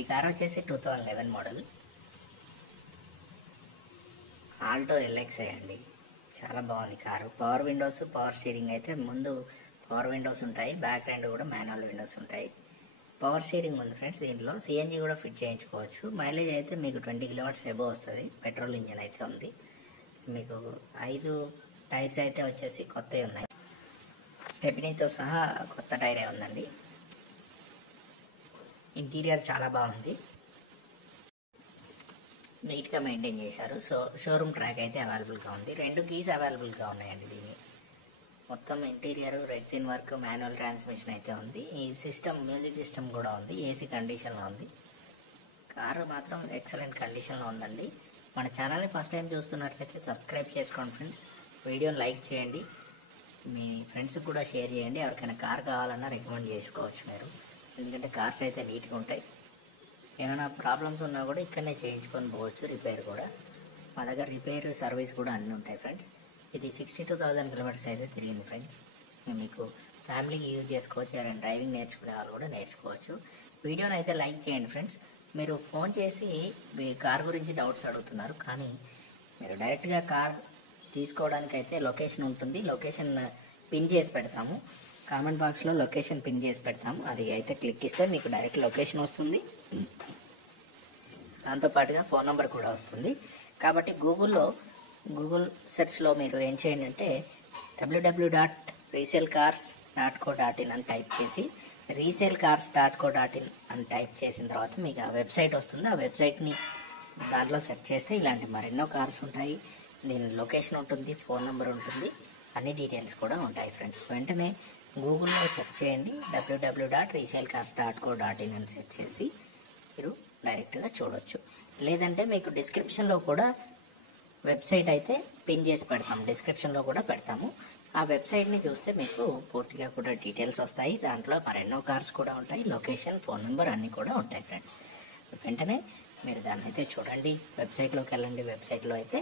ఈ కార్ వచ్చేసి 2011 model Alto LXi అండి. చాలా బాగుంది car. Power Windows, power steering అయితే ముందు పవర్ విండోస్ ఉంటాయి, బ్యాక్ రెండు కూడా మాన్యువల్ విండోస్ ఉంటాయి. పవర్ స్టీరింగ్ ఉంది ఫ్రెండ్స్. దీంట్లో సిఎన్జి కూడా ఫిట్ చేయించుకోవచ్చు. మైలేజ్ అయితే మీకు 20 కిలోమీటర్స్ ఎబో వస్తుంది. పెట్రోల్ ఇంజన్ అయితే ఉంది. మీకు 5 టైర్స్ అయితే వచ్చేసి కొత్తవి ఉన్నాయి. స్టెప్నీతో సహా కొత్త టైరే ఉందండి. ఇంటీరియర్ చాలా బాగుంది, నీట్గా మెయింటైన్ చేశారు. షోరూమ్ ట్రాక్ అయితే అవైలబుల్గా ఉంది. 2 కీస్ అవైలబుల్గా ఉన్నాయండి. దీన్ని మొత్తం interior rexine work, manual transmission అయితే ఉంది. ఈ సిస్టమ్, మ్యూజిక్ సిస్టమ్ కూడా ఉంది. ఏసీ కండిషన్లో ఉంది. కారు మాత్రం ఎక్సలెంట్ కండిషన్లో ఉందండి. మన ఛానల్ని ఫస్ట్ టైం చూస్తున్నట్లయితే సబ్స్క్రైబ్ చేసుకోండి ఫ్రెండ్స్. వీడియోని లైక్ చేయండి, మీ ఫ్రెండ్స్కి కూడా షేర్ చేయండి. ఎవరికైనా కార్ కావాలన్నా రికమెండ్ చేసుకోవచ్చు మీరు, ఎందుకంటే కార్స్ అయితే నీట్గా ఉంటాయి. ఏమైనా ప్రాబ్లమ్స్ ఉన్నా కూడా ఇక్కడనే చేయించుకొని పోవచ్చు. రిపేర్ కూడా మా దగ్గర రిపేర్ సర్వీస్ కూడా అన్నీ ఉంటాయి ఫ్రెండ్స్. ఇది 62,000 కిలోమీటర్స్ అయితే తిరిగింది ఫ్రెండ్స్. మీకు ఫ్యామిలీకి యూజ్ చేసుకోవచ్చు. ఎవరైనా డ్రైవింగ్ నేర్చుకునే వాళ్ళు కూడా నేర్చుకోవచ్చు. వీడియోని అయితే లైక్ చేయండి ఫ్రెండ్స్. మీరు ఫోన్ చేసి మీ కార్ గురించి డౌట్స్ అడుగుతున్నారు, కానీ మీరు డైరెక్ట్గా కార్ తీసుకోవడానికి అయితే లొకేషన్ ఉంటుంది. లొకేషన్ పిన్ చేసి పెడతాము. కామెంట్ బాక్స్లో లొకేషన్ పిన్ చేసి పెడతాము. అది అయితే క్లిక్ ఇస్తే మీకు డైరెక్ట్ లొకేషన్ వస్తుంది. దాంతోపాటుగా ఫోన్ నెంబర్ కూడా వస్తుంది. కాబట్టి గూగుల్ సెర్చ్లో మీరు ఏం చేయండి అంటే www.resellecars.co.in అని టైప్ చేసి resellecars.co.in అని టైప్ చేసిన తర్వాత మీకు ఆ వెబ్సైట్ వస్తుంది. ఆ వెబ్సైట్ని దాంట్లో సెర్చ్ చేస్తే ఇలాంటి మరెన్నో కార్స్ ఉంటాయి. దీని లొకేషన్ ఉంటుంది, ఫోన్ నెంబర్ ఉంటుంది, అన్ని డీటెయిల్స్ కూడా ఉంటాయి ఫ్రెండ్స్. వెంటనే గూగుల్లో సెర్చ్ చేయండి, www.resellecars.co.in అని సెర్చ్ చేసి మీరు డైరెక్ట్గా చూడొచ్చు. లేదంటే మీకు డిస్క్రిప్షన్లో కూడా వెబ్సైట్ అయితే పిన్ చేసి పెడతాము, డిస్క్రిప్షన్లో కూడా పెడతాము. ఆ వెబ్సైట్ని చూస్తే మీకు పూర్తిగా కూడా డీటెయిల్స్ వస్తాయి. దాంట్లో మరెన్నో కార్స్ కూడా ఉంటాయి, లొకేషన్, ఫోన్ నెంబర్ అన్నీ కూడా ఉంటాయి ఫ్రెండ్స్. వెంటనే మీరు దాన్ని అయితే చూడండి, వెబ్సైట్లోకి వెళ్ళండి. వెబ్సైట్లో అయితే